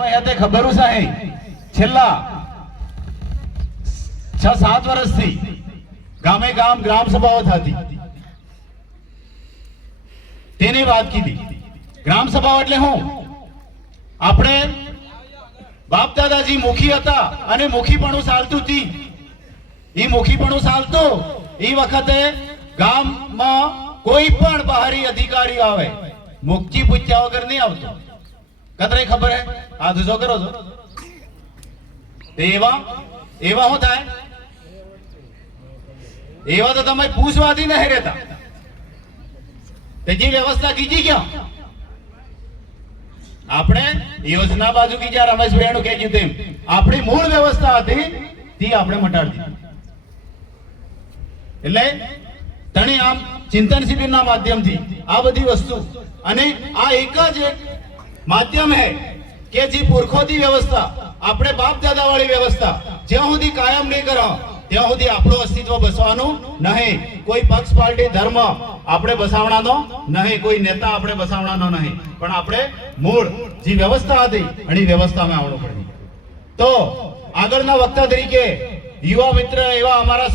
ખબર છે છેલ્લા 6-7 વર્ષથી ગામે ગામ ગ્રામ સભાઓ થતી તેની વાત કીધી। ગ્રામ સભાઓ એટલે હું આપણે બાપ દાદાજી મુખી હતા અને મુખીપણું ચાલતું હતી। એ મુખીપણું ચાલતું એ વખતે ગામમાં કોઈ પણ બહારી અધિકારી આવે મુખી પૂછ્યા વગર નહીં આવતો। કતરે ખબર હે આ દુજો કરો છો એવા એવા શું થાય એવા તો તમે પૂછવાથી નહીં રહેતા। તેજી વ્યવસ્થા કીધી ક્યાં આપણે યોજના બાજુ કીધા રમેશભાઈ કે કીધું તેમ આપણી મૂળ વ્યવસ્થા હતી તે આપણે મટાડી દીધી। એટલે તણી આમ ચિંતન શિબિરના માધ્યમથી આ બધી વસ્તુ અને આ એક જ એક માધ્યમ હે કે જે પુરખોથી વ્યવસ્થા આપણે બાપ દાદા વાળી વ્યવસ્થા જ્યાં સુધી કાયમ નહીં કરો ત્યાં સુધી આપણું અસ્તિત્વ બસવાનું નહીં। કોઈ પક્ષ પાર્ટી ધર્મ આપણે બસાવવાનો નહીં, કોઈ નેતા આપણે બસાવવાનો નહીં, પણ આપણે મૂળ જે વ્યવસ્થા હતી એની વ્યવસ્થામાં આવવું પડે। તો આગળના વક્તા તરીકે યુવા મિત્ર એવા અમારા